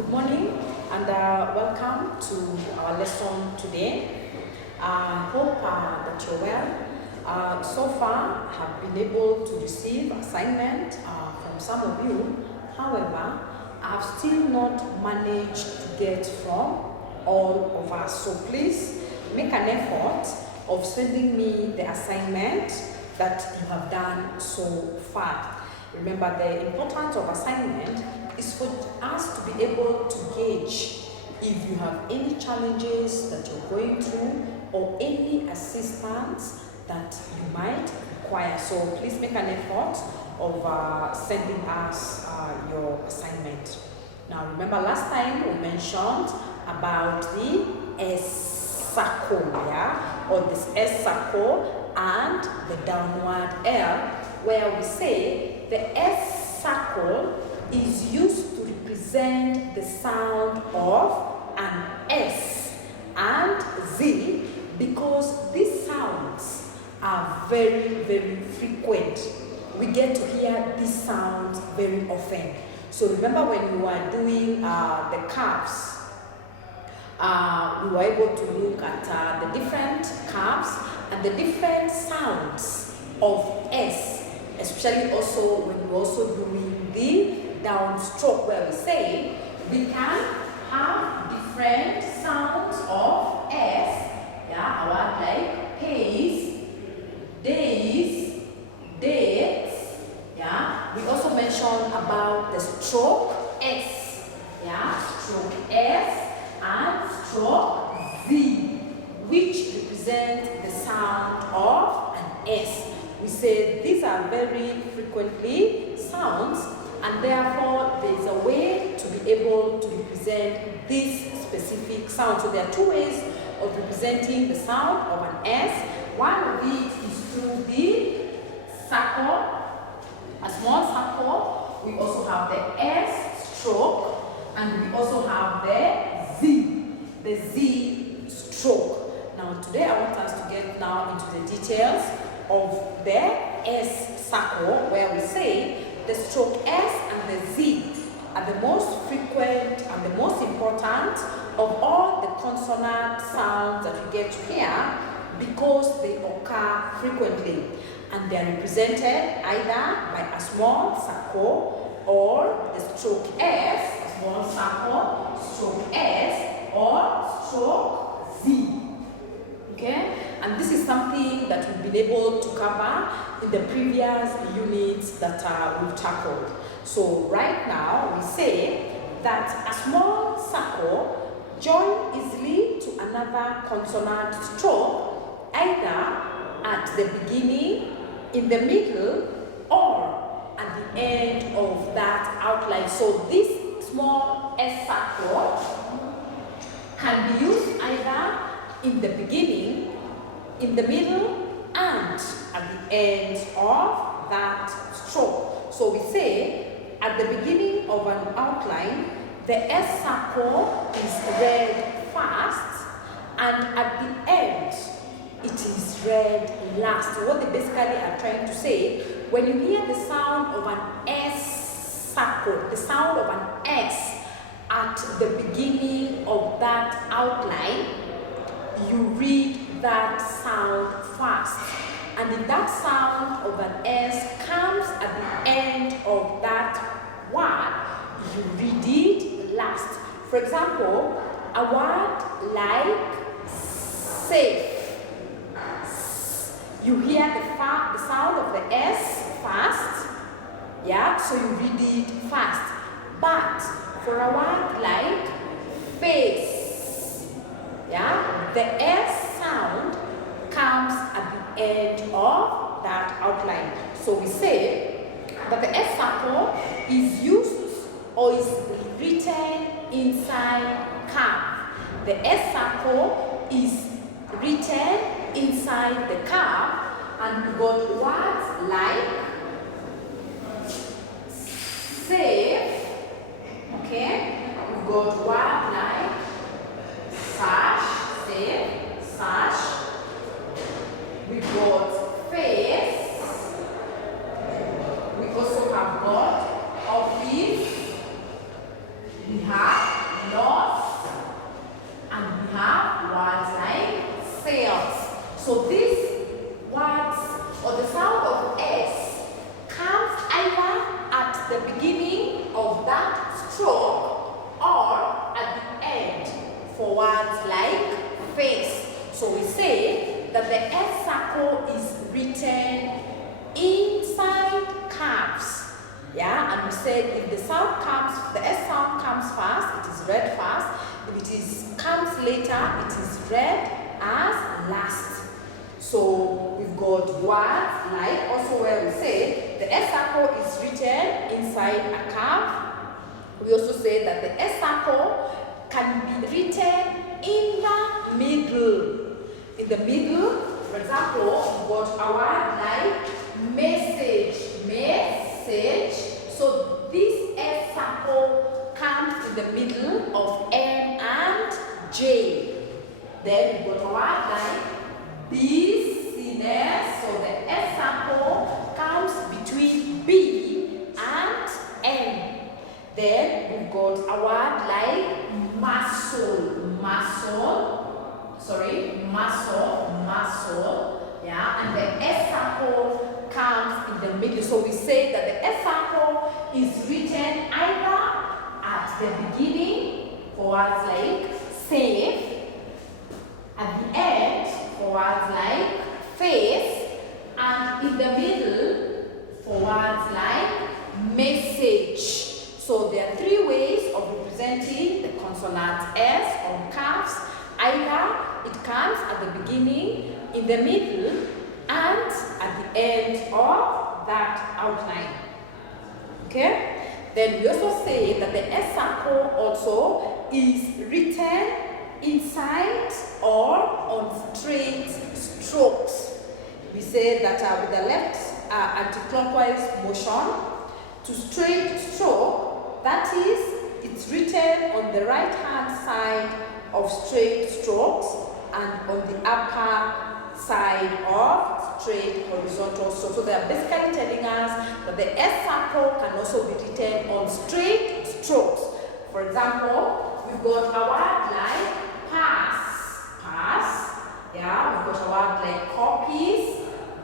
Good morning and welcome to our lesson today. I hope that you're well. So far, I have been able to receive assignment from some of you. However, I have still not managed to get from all of us. So please make an effort of sending me the assignment that you have done so far. Remember, the importance of assignment is for us to be able to gauge if you have any challenges that you're going through or any assistance that you might require. So please make an effort of sending us your assignment. Now remember, last time we mentioned about the S circle, or this S circle and the downward L, where we say the S circle is used to represent the sound of an S and Z because these sounds are very, very frequent. We get to hear these sounds very often. So remember when we were doing the curves, we were able to look at the different curves and the different sounds of S, especially also when we're also doing the downstroke, where we say we can have different sounds of S, a word like pace, days, dates, We also mentioned about the stroke S, stroke S and stroke Z, which represent the sound of an S. We say these are very frequently sounds, and therefore there is a way to be able to represent this specific sound. So there are two ways of representing the sound of an S. One of it is through the circle, a small circle. We also have the S stroke, and we also have the Z stroke. Now today I want us to get now into the details of the S circle, where we say the stroke S and the Z are the most frequent and the most important of all the consonant sounds that we get to hear because they occur frequently, and they are represented either by a small circle or the stroke S, a small circle, stroke S, or stroke Z. Okay? And this is something that we've been able to cover in the previous units that we've tackled. So right now we say that a small circle join easily to another consonant stroke either at the beginning, in the middle, or at the end of that outline. So this small S circle can be used either in the beginning, in the middle, and at the end of that stroke. So we say at the beginning of an outline, the S circle is read first, and at the end, it is read last. What they basically are trying to say, when you hear the sound of an S circle, the sound of an S at the beginning of that outline, you read that sound first. And if that sound of an S comes at the end of that word, you read it last. For example, a word like safe. You hear the sound of the S first, so you read it first. But for a word like face, the S sound comes at the end of that outline. So we say that the S circle is used or is written inside curve. The S circle is written inside the curve, and we got words like safe, we've got words like sash, safe, sash, we've got face, we also have got office, we have stroke or at the end for words like face. So we say that the S circle is written inside curves. Yeah, and we said if the sound comes, the S sound comes first, it is read first. If comes later, it is read as last. So we've got words like, also where we say the S circle is written inside a curve. We also say that the S circle can be written in the middle. In the middle, for example, we've got a word like message. So this S circle comes in the middle of M and J. Then we've got a word like business. So the S circle comes between B and M. Then we've got a word like muscle. Yeah, and the S circle comes in the middle. So we say that the S circle is written either at the beginning for words like safe, at the end for words like face, and in the middle for words like message. So there are three ways of representing the consonant S on curves. Either it comes at the beginning, in the middle, and at the end of that outline. Okay? Then we also say that the S circle also is written inside or on straight strokes. We say that with the left anti-clockwise motion to straight stroke, that is, it's written on the right hand side of straight strokes and on the upper side of straight horizontal strokes. So they are basically telling us that the S circle can also be written on straight strokes. For example, we've got a word like pass. Yeah, we've got a word like copies.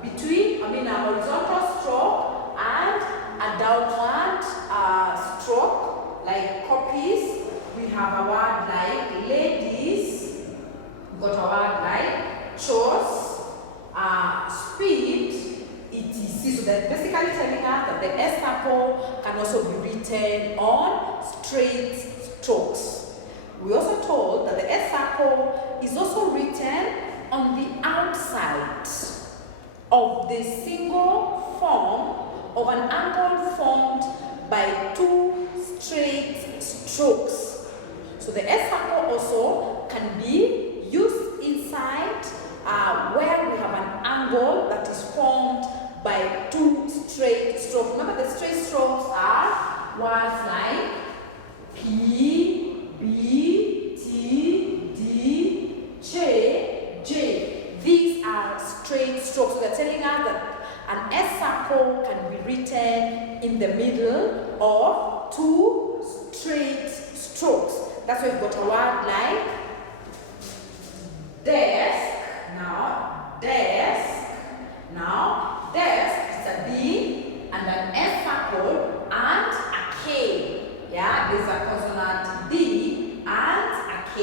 Between, a horizontal stroke and a downward stroke, like copies, we have a word like ladies, we've got a word like chores, speed, etc. So that's basically telling us that the S circle can also be written on straight strokes. We also told that the S circle is also written on the outside of the single form of an angle formed by two straight strokes. So the S circle also can be used inside where we have an angle that is formed by two straight strokes. Remember, the straight strokes are words like P, B, T, D, J. These are straight strokes. So they're telling us that an S circle can be written in the middle of two straight strokes. That's why we've got a word like desk. Desk is a D and an S circle and a K. Yeah, there's a consonant D and a K.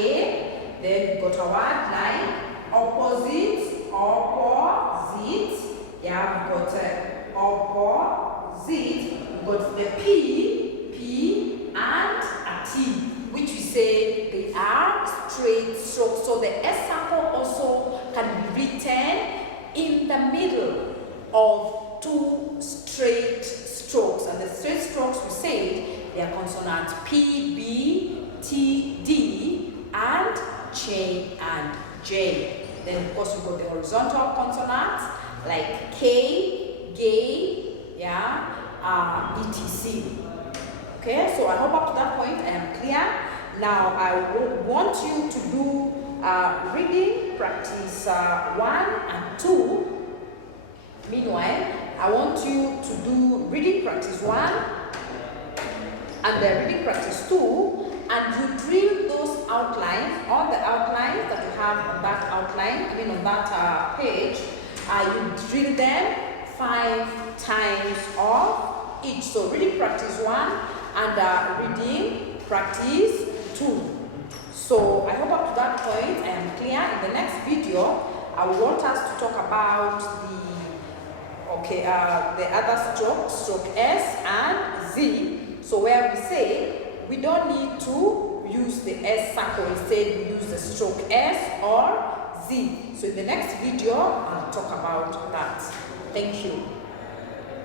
Then we've got a word like opposite. Yeah, we've got opposite. We've got the P and a T, which we say they are straight strokes. So the S circle also can be written in the middle of two straight strokes. And the straight strokes we said they are consonants P, B, T, D, and J and J. Then of course we've got the horizontal consonants like K, gay, yeah, etc. Okay, so I hope up to that point I am clear. Now I want you to do reading practice 1 and 2. Meanwhile, I want you to do reading practice 1 and the reading practice 2, and you drill those outlines, all the outlines that you have on that outline, on that page, you drill them 5 times of each. So reading practice 1 and reading practice 2. So I hope up to that point I am clear. In the next video, I want us to talk about the other stroke S and Z. So where we say we don't need to use the S circle, instead we use the stroke S or Z. So in the next video, I'll talk about that. Thank you.